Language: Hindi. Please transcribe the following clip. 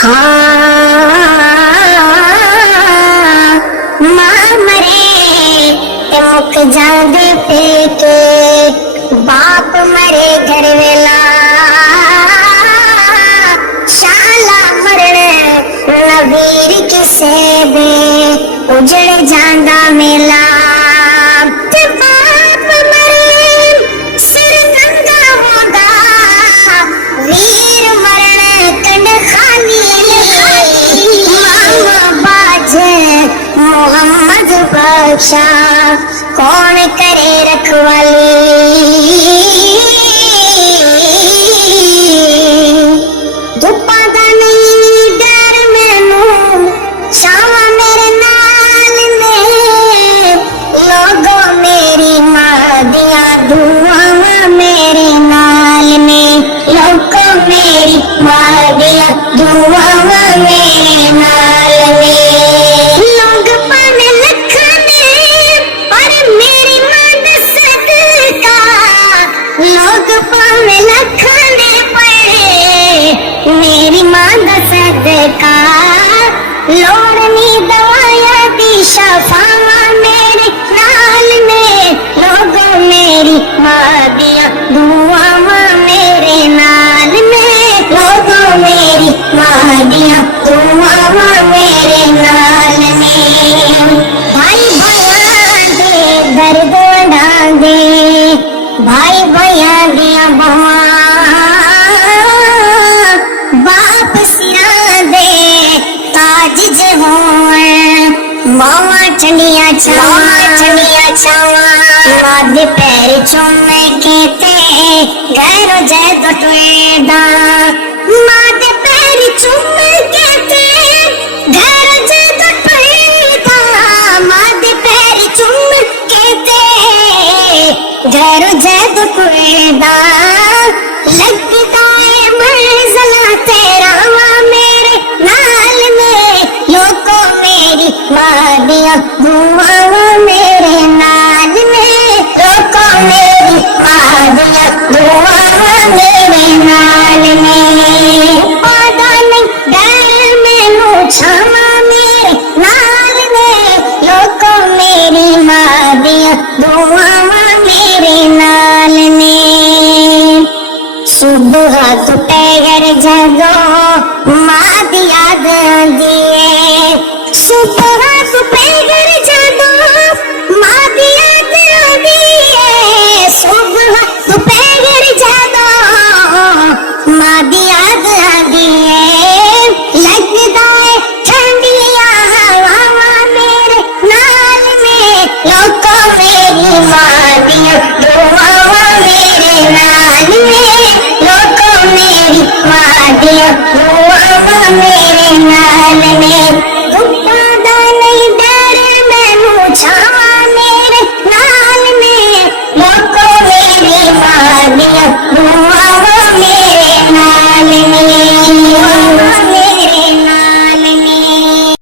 हाँ मां मरे ते मुक जांदे पेके, बाप मरे घर वेला, शाला मरण नवीर किसे दे उजड़ जांदा मेला। ते बाप मरे सिर नंगा होंदा, वीर मरण कंड खाली, मामा बाज मोहम्मद बख्शा कौन करे रखवाली। धुप्पा दा नहीं डर मैनू, छावा मेरे नाल ने, लोगों मेरी मां दिया दुआवां मेरे नाल ने, लोगों मेरी मां दिया दुआवां मेरे नाल ने। लोग पाने लखने पर मेरी मां दा सदका, लोग पाने लखने पर मेरी मां दा सदका, लोड़नी दवाया दी शफावां मेरे नाल ने, लोगों मेरी मां दिया दुआवां मेरे नाल ने, लोगों मेरी मां दिया दुआवां मेरे नाल ने। भाई भाइयां दे दर्द वंडांदे, भाई भाइयां दियां बाहां, बाप सिरां दे ताज जे होण, मावां ठंडियां छावां, मां दे पैर चूमे केते गैरो जैद टुएदा, मां दे पैर चूमे केते गैरो जैद टुएदा, मां दे पैर चूमे केते गैरो जैद टुएदा। लगदा है मंज़िला तेरा मेरे नाल ने, लोगों मेरी मां दिया दुआवां मेरे नाल ने, लोगों मेरी मां दिया दुआवां मेरे नाल ने। पादा नहीं डर मैनू छावा मेरे नाल ने, लोगों मेरी मां दिया दुआवां मेरे नाल ने। सुबह दोपहर जगो मां दी याद आंदी है, सुबह दोपहर जगो मां दी याद आंदी है, सुबह दोपहर जगो मां दी याद आंदी है। लगदा है ठंडियां हवावां मेरे नाल में, लोगों मेरी मां दिया दुआवां मेरे नाल में, लोगों मेरी मां दिया